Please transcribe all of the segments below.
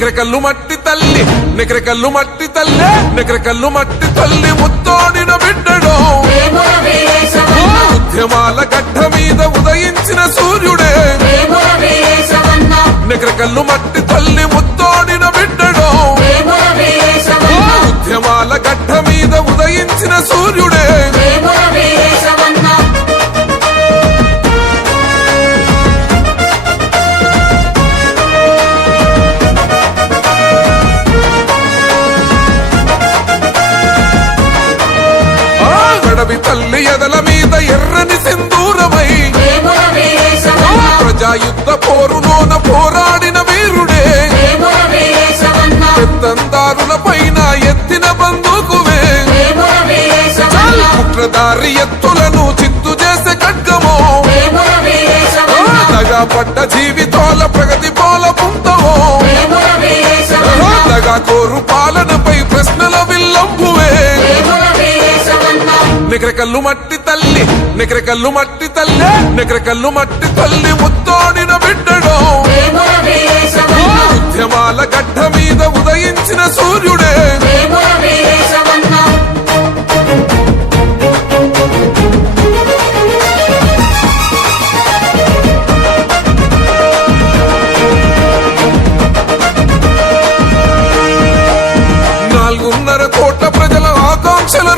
నికరకల్లు మట్టి తల్లి నికరకల్లు మట్టి తల్లి నికరకల్లు మట్టి తల్లి ముత్తోడిన బిడ్డడో ఉద్యమాల గడ్డ మీద ఉదయించిన సూర్యుడే నికరకల్లు మట్టి తల్లి ముత్తోడిన బిడ్డడో ఉద్యమాల గడ్డ మీద ఉదయించిన సూర్యుడే తల్లి ఎదల మీద ఎర్రని సింధూరమై ప్రజాయుద్ధ పోరులోన పోరాడిన వీరుడే పెత్తందారుల పైన ఎత్తిన బందూకువే కుట్రదారి ఎత్తులను చిత్తు చేసే ఖడ్గమో దగా పడ్డ జీవితాల ప్రగతి పోల పుంతమో దగా కోరు పాలనపై ప్రశ్నల విల్లంబువే నికరకల్లు మట్టి తల్లి నికరకల్లు మట్టి తల్లి నికరకల్లు మట్టి తల్లి ముత్తోడిన బిడ్డడో ఉద్యమాల గడ్డ మీద ఉదయించిన సూర్యుడే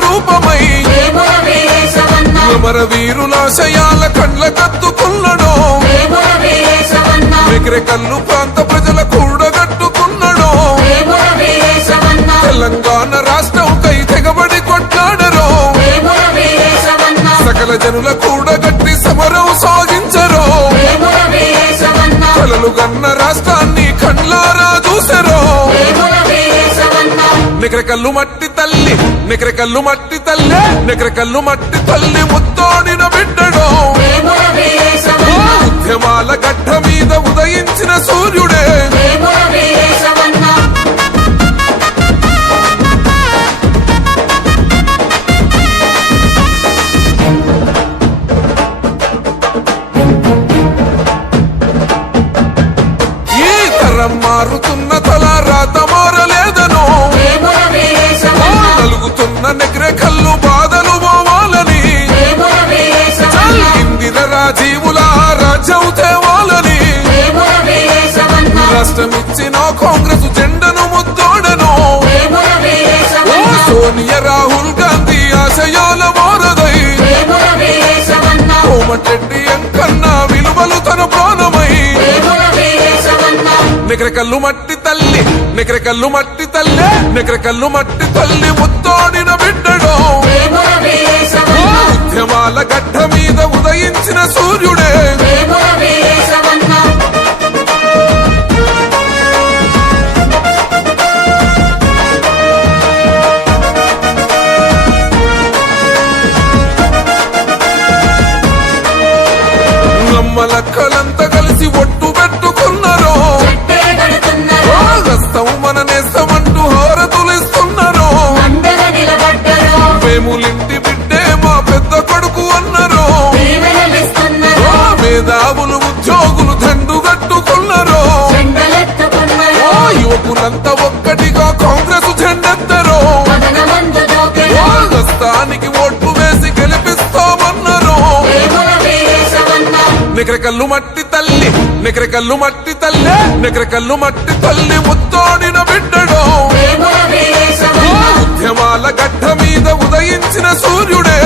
రూపమై అమర వీరులాశయాల కండ్ల కత్తుకున్నడో నికరకల్లు ప్రాంత ప్రజల కూడగట్టుకున్నడో తెలంగాణ రాష్ట్రం కై తెగబడి కొట్లాడరో సకల జనుల కూడగట్టి సమరం సాగించరో కలలు గన్న రాష్ట్రాన్ని కండ్లారా చూసరో నికరకల్లు మట్టి తల్లి నికరకల్లు మట్టి తల్లి నికరకల్లు మట్టి తల్లి ముత్తోడిన బిడ్డడో ఉద్యమాల గడ్డ మీద ఉదయించిన సూర్యుడే ఈ తరం మారుతున్న తల రాత మారలేదనో కలుగుతున్న నికరకల్లు బాధలు పోవాలని ఇందిర రాజీవుల రాజ్యం తేవాలని రాష్ట్రమిచ్చిన కాంగ్రెస్ జెండను ముద్దోడను సోనియా రాహుల్ గాంధీ ఆశయాల వారదై కోమటిరెడ్డి వెంకన్న విలువలు తన ప్రాణమై నికరకల్లు మట్టి తల్లి నికరకల్లు మట్టి తల్లి నికరకల్లు మట్టి తల్లి ముత్తోడిన బిడ్డడో ఉద్యమాల గడ్డ మీద ఉదయించిన సూర్యుడే నమ్మలక్కలంతా కలిసి ఒట్టు పెట్టుకున్నారో హస్తం మన నేస్తమంటూ హారతులిస్తున్నారు మేములింటి బిడ్డే మా పెద్ద కొడుకు అన్నారు మేధావులు ఉద్యోగులు దండు కట్టుకున్నారు యువకులంతా ఒక్కటిగా కాంగ్రెస్ జెండెత్తరు హస్తానికి ఓట్లు వేసి గెలిపిస్తామన్నారు నికరకల్లు మట్టి తల్లి నికరకల్లు మట్టి తల్లి నికరకల్లు మట్టి తల్లి ముత్తోడిన బిడ్డడో ఉద్యమాల గడ్డ మీద ఉదయించిన సూర్యుడే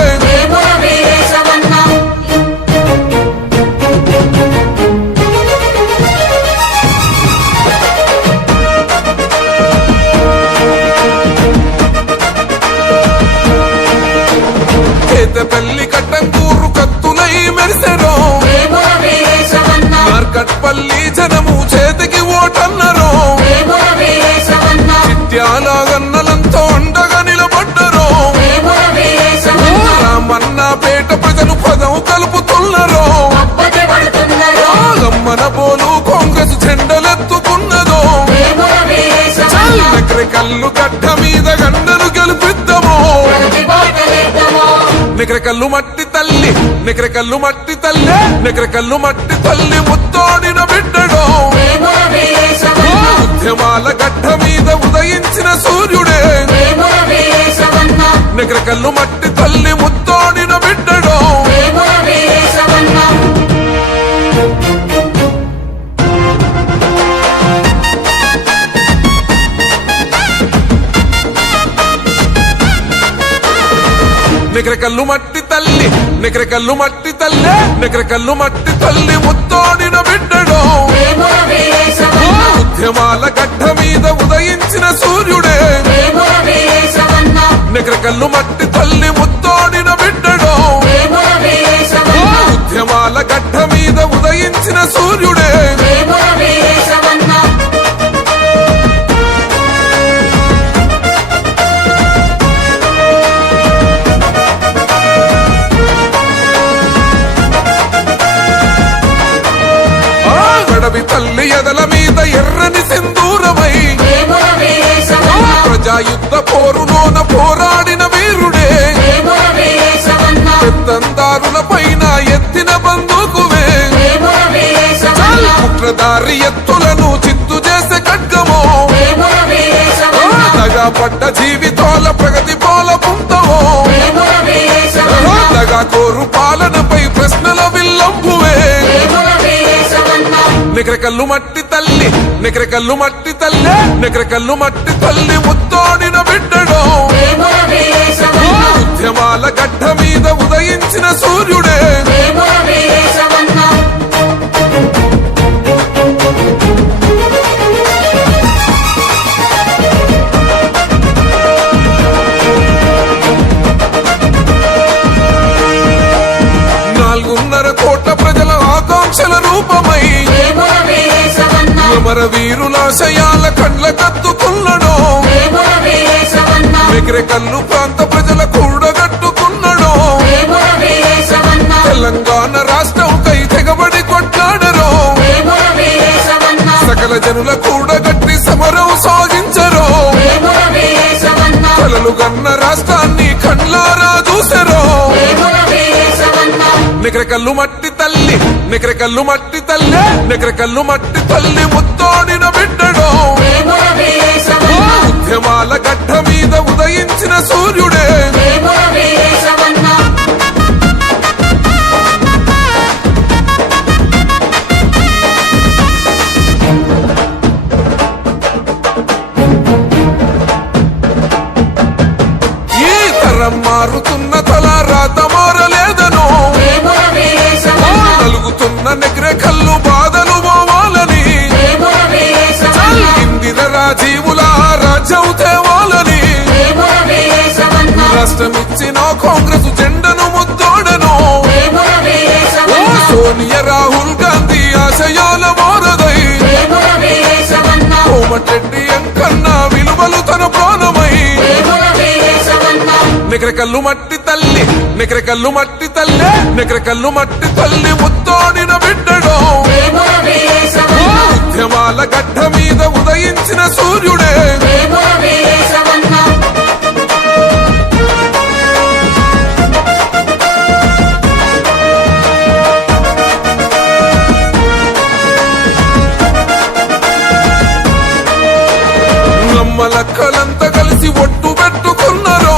పెళ్లి కట్టంగూరు కత్తులై మెరిసెరో మార్కట్పల్లి జనము చేతికి ఓటన్నరో చిట్యాల గన్నలంతో అండగా నిలబడ్డరో రామన్నపేట ప్రజలు పదం కలుపుతున్నరో గమ్మన పోలు కాంగ్రెస్ జెండలెత్తుకున్నదో నికరకల్లు గడ్డ మీద గండను గెలిపిద్దామో నికరకల్లు మట్టి తల్లి నికరకల్లు మట్టి తల్లి నికరకల్లు మట్టి తల్లి ముత్తోడిన బిడ్డడో ఉద్యమాల గడ్డ మీద ఉదయించిన సూర్యుడే నికరకల్లు మట్టి తల్లి ముత్తోడిన బిడ్డడో నికరకల్లు మట్టి తల్లి నికరకల్లు మట్టి తల్లి నికరకల్లు మట్టి తల్లి ముత్తోడిన బిడ్డడో ఉద్యమాల గడ్డ మీద ఉదయించిన సూర్యుడే నికరకల్లు మట్టి తల్లి ముత్తోడిన బిడ్డడో ఉద్యమాల గడ్డ మీద ఉదయించిన సూర్యుడే తల్లి ఎదల మీద ఎర్రని సింధూరమై ప్రజాయుద్ధ పోరులోన పోరాడిన వీరుడే పెత్తందారుల పైన ఎత్తిన బందూకువే కుట్రదారి ఎత్తులను చిత్తు చేసే ఖడ్గమో దగా పడ్డ జీవితాల ప్రగతి పోల పుంతవో దగా కోరు పాలనపై ప్రశ్నల విల్లంబువే నికరకల్లు మట్టి తల్లి నికరకల్లు మట్టి తల్లి నికరకల్లు మట్టి తల్లి ముత్తోడిన బిడ్డడో ఉద్యమాల గడ్డ మీద ఉదయించిన సూర్యుడే కోట్ల ప్రజల ఆకాంక్షల రూపమై అమర వీరులాశయాల కండ్ల కత్తుకున్నడో నికరకల్లు ప్రాంత ప్రజల కూడగట్టుకున్నడో తెలంగాణ రాష్ట్రంకై తెగబడి కొట్లాడరో సకల జనుల కూడగట్టి సమరం సాగించరో కలలు గన్న రాష్ట్రాన్ని కండ్లారా చూసెరో నికరకల్లు మట్టి తల్లి నికరకల్లు మట్టి తల్లి నికరకల్లు మట్టి తల్లి ముత్తోడిన బిడ్డడో ఉద్యమాల గడ్డ మీద ఉదయించిన సూర్యుడే ఈ తరం మారుతున్న తల రాత మారలేదనో నలుగుతున్న నికరకల్లు బాధలు పోవాలని ఇందిర రాజీవుల రాజ్యం తేవాలని రాష్ట్రమిచ్చిన కాంగ్రెస్ జెండను ముద్దోడను సోనియా రాహుల్ గాంధీ ఆశయాల వారదై కోమటిరెడ్డి ఎంకన్నా విలువలు తన ప్రాణమై నికరకల్లు మట్టి తల్లి నికరకల్లు మట్టి తల్లి నికరకల్లు మట్టి తల్లి ముత్తోడిన బిడ్డడో ఉద్యమాల గడ్డ మీద ఉదయించిన సూర్యుడే నమ్మలక్కలంతా కలిసి ఒట్టు పెట్టుకున్నారో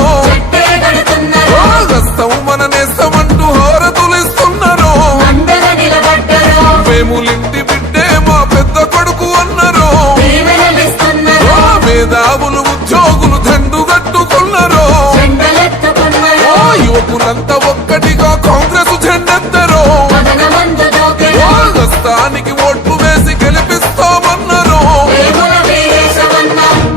హస్తం మన నేస్తమంటూ హారతులిస్తున్నారు వేములింటి బిడ్డే మా పెద్ద కొడుకు అన్నారు మేధావులు ఉద్యోగులు దండు కట్టుకున్నారు యువకులంతా ఒక్కటిగా కాంగ్రెస్ జెండెత్తరు హస్తానికి ఓట్లు వేసి గెలిపిస్తామన్నారు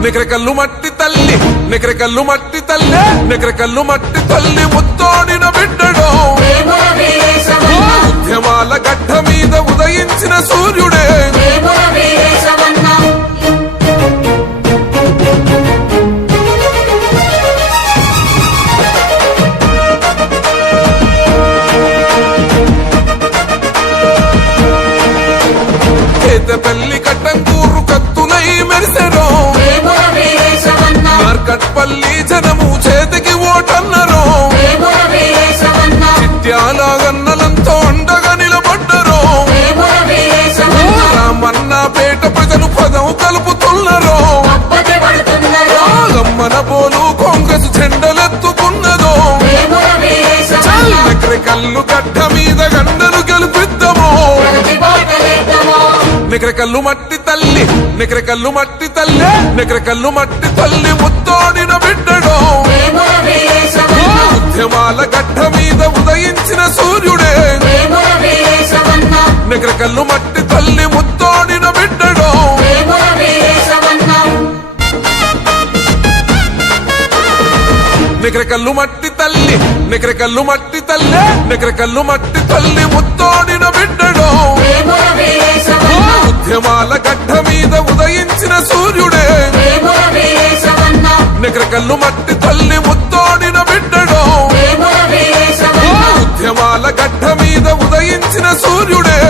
నికరకల్లు మట్టి తల్లి నికరకల్లు మట్టి తల్లి నికరకల్లు మట్టి తల్లి ముత్తోడిన బిడ్డడో ఉద్యమాల గడ్డ మీద ఉదయించిన సూర్యుడే కేతపల్లి కట్టంగూరు కత్తులై మెరిసెరో మార్కట్పల్లి జనము చేతికి ఓటన్నరో చిట్యాలగన్నలంతో అండగా నిలబడ్డరో రామన్నపేట ప్రజ నికరకల్లు మట్టి తల్లి నికరకల్లు మట్టి తల్లి నికరకల్లు మట్టి తల్లి ముత్తోడిన బిడ్డడో ఉద్యమాల గడ్డ మీద ఉదయించిన సూర్యుడే నికరకల్లు మట్టి తల్లి ముత్తోడిన బిడ్డడో నికరకల్లు మట్టి తల్లి నికరకల్లు మట్టి తల్లి నికరకల్లు మట్టి తల్లి ముత్తోడిన బిడ్డడో ఉద్యమాల గడ్డ మీద ఉదయించిన సూర్యుడే నికరకల్లు మట్టి తల్లి ముత్తోడిన బిడ్డడో ఉద్యమాల గడ్డ మీద ఉదయించిన సూర్యుడే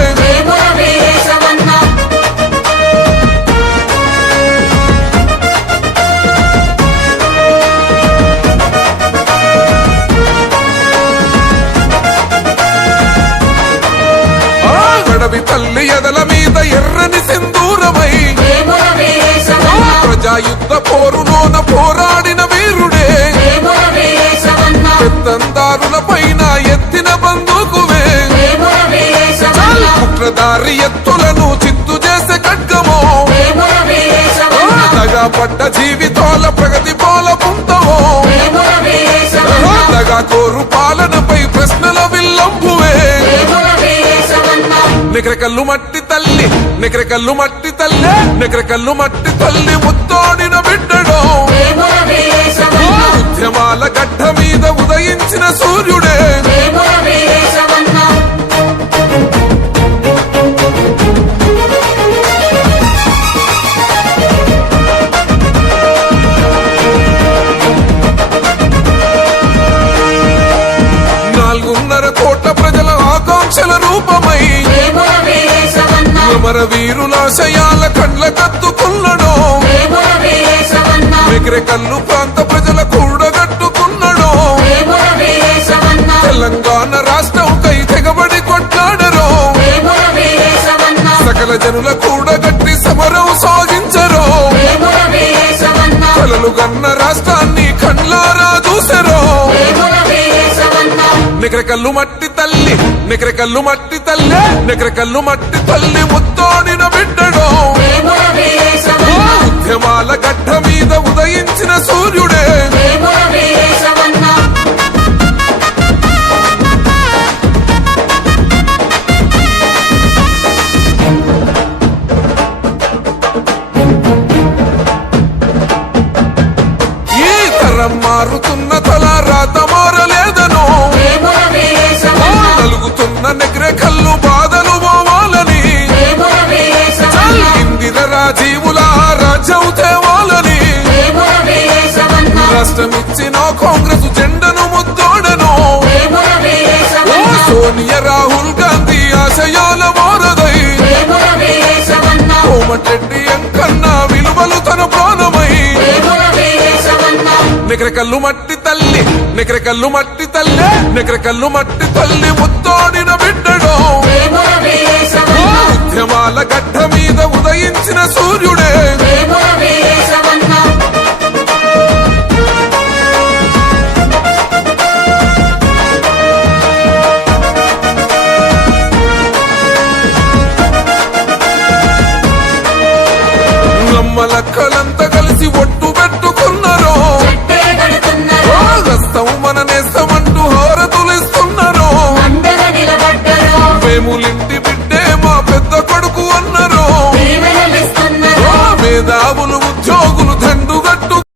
అడవి తల్లి ఎదల మీద ఎర్రని సింధూరమై ప్రజాయుద్ధ పోరులోన పోరాడిన వీరుడే పెత్తందారుల పైన ఎత్తిన బందూకువే కుట్రదారి ఎత్తులను చిత్తు చేసే ఖడ్గమో దగా పడ్డ జీవితాల ప్రగతి పోల పుంతమో దగా కోరు పాలనపై ప్రశ్నల విల్లంబువే నికరకల్లు మట్టి తల్లి నికరకల్లు మట్టి తల్లి నికరకల్లు మట్టి తల్లి ముత్తోడిన బిడ్డడో ఉద్యమాల గడ్డ మీద ఉదయించిన సూర్యుడే ఆకాంక్షల రూపమై అమర వీరులాశయాల కండ్ల కత్తుకున్నడో నికరకల్లు ప్రాంత ప్రజల కూడగట్టుకున్నడో తెలంగాణ రాష్ట్రం కై తెగబడి కొట్లాడరో సకల జనుల కూడగట్టి సమరం సాగించరో కలలు గన్న రాష్ట్రాన్ని కండ్లారా చూసరో నికరకల్లు మట్టి తల్లి నికరకల్లు మట్టి తల్లి నికరకల్లు మట్టి తల్లి ముత్తోడిన బిడ్డడో ఉద్యమాల గడ్డ మీద ఉదయించిన సూర్యుడే ఈ తరం మారుతున్న తల రాత మారలేదనో నలుగుతున్న నికరకల్లు బాధలు పోవాలని ఇందిర రాజీవుల రాజ్యం తేవాలని రాష్ట్రమిచ్చిన కాంగ్రెస్ జెండను ముద్దోడను సోనియా రాహుల్ గాంధీ ఆశయాల వారదై కోమటిరెడ్డి వెంకన్న విలువలు తన ప్రాణమై నికరకల్లు మట్టి తల్లి నికరకల్లు మట్టి తల్లి నికరకల్లు మట్టి తల్లి ముత్తోడిన బిడ్డడో ఉద్యమాల గడ్డ మీద ఉదయించిన సూర్యుడే నమ్మలక్కల